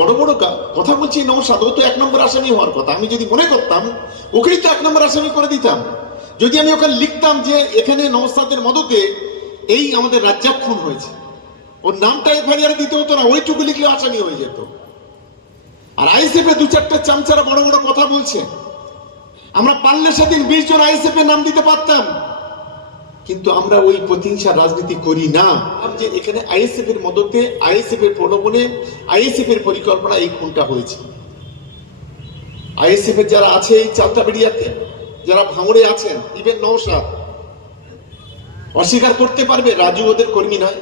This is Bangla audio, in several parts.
বড় বড় কথা বলছি নৌসাদ ও তো এক নম্বর আসামি হওয়ার কথা। আমি যদি মনে করতাম, ওকেই তো এক নম্বর আসামি করে দিতাম। যদি আমি ওখানে লিখতাম যে এখানে নৌসাদের মদতে এই আমাদের রাজ্জাক খুন হয়েছে, ওর নামটা এফআইআর দিতে হতো না, ওইটুকু লিখলে আসামি হয়ে যেত। আর আইসিএফে দু চারটা চামচারা বড় বড় কথা বলছে। আমরা পারলে সেদিন বিশ জন আইএসএফ এর নাম দিতে পারতাম। কিন্তু আমরা ওই প্রতিহিংসা রাজনীতি করি না। যে এখানে আইএসএফ এর মদতে, আইএসএফ এর প্রলোভনে, আইএসএফ এর পরিকল্পনা এই খুনটা হয়েছে? আইএসএফ এর যারা আছে এই চালতাবেড়িয়াতে যারা ভাঙড়ে আছেন, ইভেন নৌসাদ অস্বীকার করতে পারবে রাজু ওদের কর্মী নয়।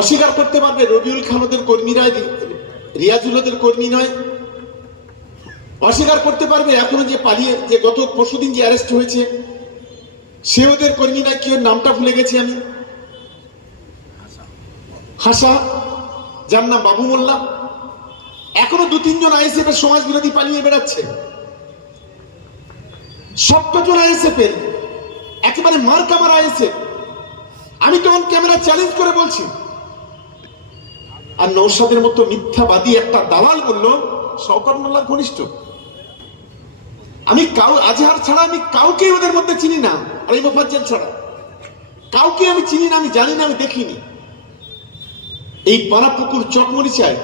অস্বীকার করতে পারবে রবিউল খান ওদের কর্মী নয় রিয়াজুল ওদের কর্মী নয়। অস্বীকার করতে পারবে এখনও যে পালিয়ে, যে গত পরশুদিন যে অ্যারেস্ট হয়েছে সে ওদের কর্মী না কি ওর নামটা ভুলে গেছি আমি? হাসা, যার নাম বাবু মোল্লা। এখনও দু তিনজন আইএসএফ এর সমাজ বিরোধী পালিয়ে বেড়াচ্ছে। সপ্তজন আইএসএফ এর একেবারে মার কামার আইএসএফ। আমি তখন ক্যামেরা চ্যালেঞ্জ করে বলছি, আর নৌসাদের মতো মিথ্যাবাদী একটা দালাল বলল, শওকত মোল্লার ঘনিষ্ঠ। আমি কাউ আজহার ছাড়া আমি কাউকে ওদের মধ্যে চিনি না। আর এই ছাড়া কাউকে আমি চিনি না, আমি জানি না, আমি দেখিনি। এই পানাপুকুর চকমরি চাই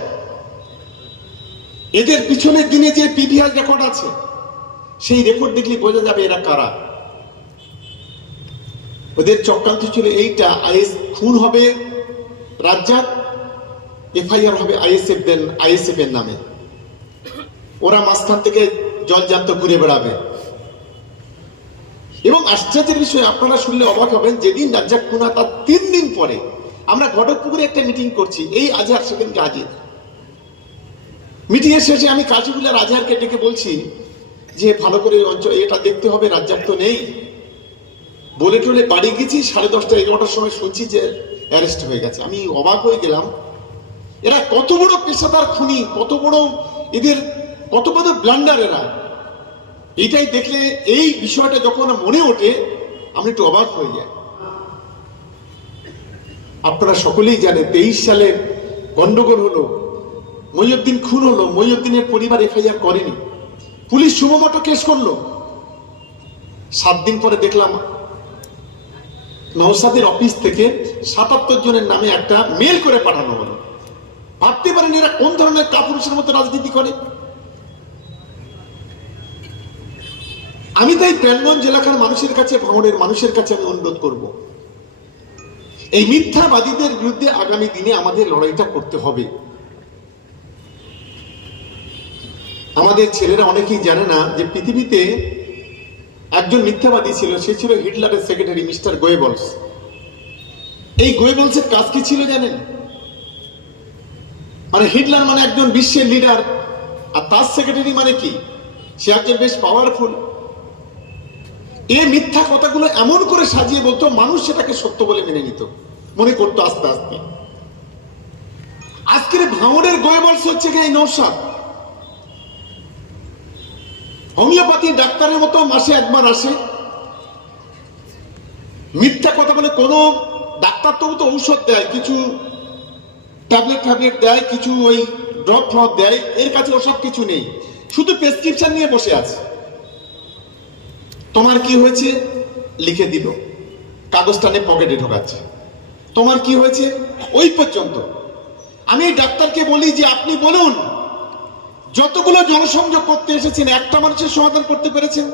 এদের পিছনের দিনে যে পিভিআর রেকর্ড আছে, সেই রেকর্ড দেখলে বোঝা যাবে এরা কারা। ওদের চক্রান্ত ছিল এইটা, আইএস খুন হবে রাজ্জাক, এফআইআর হবে আইএসএফ দেন, আইএসএফ এর নামে। ওরা মাঝখান থেকে জলজান্ত ঘুরে বেড়াবে। এবং আশ্চর্যের বিষয়, আপনারা শুনলে অবাক হবেন, যেদিন রাজ্জাক খুনা তার তিন দিন পরে আমরা ঘটকপুকুরে একটা মিটিং করছি, এই আজহার সেখানকে মিটিং এর শেষে আমি কাজীগুলার আজহারকে ডেকে বলছি যে, ভালো করে অঞ্চল এটা দেখতে হবে, রাজ্জাক তো নেই। বলে টলে বাড়ি গেছি, সাড়ে দশটা, এগারোটার সময় শুনছি যে অ্যারেস্ট হয়ে গেছে। আমি অবাক হয়ে গেলাম। এরা কত বড় পেশাদার খুনি, কত বড় এদের, কত বড় ব্লান্ডার এরা। এটাই দেখলে এই বিষয়টা যখন মনে ওঠে আমি একটু অবাক হয়ে যাই। আপনারা সকলেই জানেন, তেইশ সালে গন্ডগোল হলো মহিউদ্দিন খুন হলো মহিউদ্দিনের পরিবার এফআইআর করেনি। পুলিশ সুমোটো কেস করল। সাত দিন পরে দেখলাম নৌসাদের অফিস থেকে সাতাত্তর জনের নামে একটা মেল করে পাঠানো হলো। ভাবতে পারেন এরা কোন ধরনের কাপুরুষের মতো রাজনীতি করে? আমি তাই প্রাণগঞ্জ এলাকার মানুষের কাছে, ভাঙড়ের মানুষের কাছে আমি অনুরোধ করব। এই মিথ্যাবাদীদের বিরুদ্ধে আগামী দিনে আমাদের লড়াইটা করতে হবে। আমাদের ছেলেরা অনেকেই জানে না যে পৃথিবীতে একজন মিথ্যাবাদী ছিল, সে ছিল হিটলারের সেক্রেটারি মিস্টার গোয়েবলস। এই গোয়েবলসের কাজ কি ছিল জানেন? মানে হিটলার মানে একজন বিশ্বের লিডার আর তার সেক্রেটারি মানে কি? সে একজন বেশ পাওয়ারফুল এ মিথ্যা কথাগুলো এমন করে সাজিয়ে বলতো, মানুষ সেটাকে সত্য বলে মেনে নিত। মনে করতো আস্তে আস্তে। আজকের ভাঙড়ের গোয়েবলস হচ্ছে এই নৌসাদ হোমিওপ্যাথি ডাক্তারের মতো মাসে একবার আসে। মিথ্যা কথা বলে কোনো ডাক্তার তবু তো ঔষধ দেয়, কিছু ট্যাবলেট ট্যাবলেট দেয়, কিছু ওই ড্রপ ফ্রপ দেয়, এর কাছে ওসব কিছু নেই। শুধু প্রেসক্রিপশন নিয়ে বসে আছে। তোমার কি হয়েছে? লিখে দিল। নিয়ে পকেটে ঢোকাচ্ছে। তোমার কি হয়েছে? ওই পর্যন্ত। আমি ডাক্তারকে বলি যে, আপনি বলুন, যতগুলো জনসংযোগ করতে এসেছেন, একটা মানুষের সমাধান করতে পেরেছেন?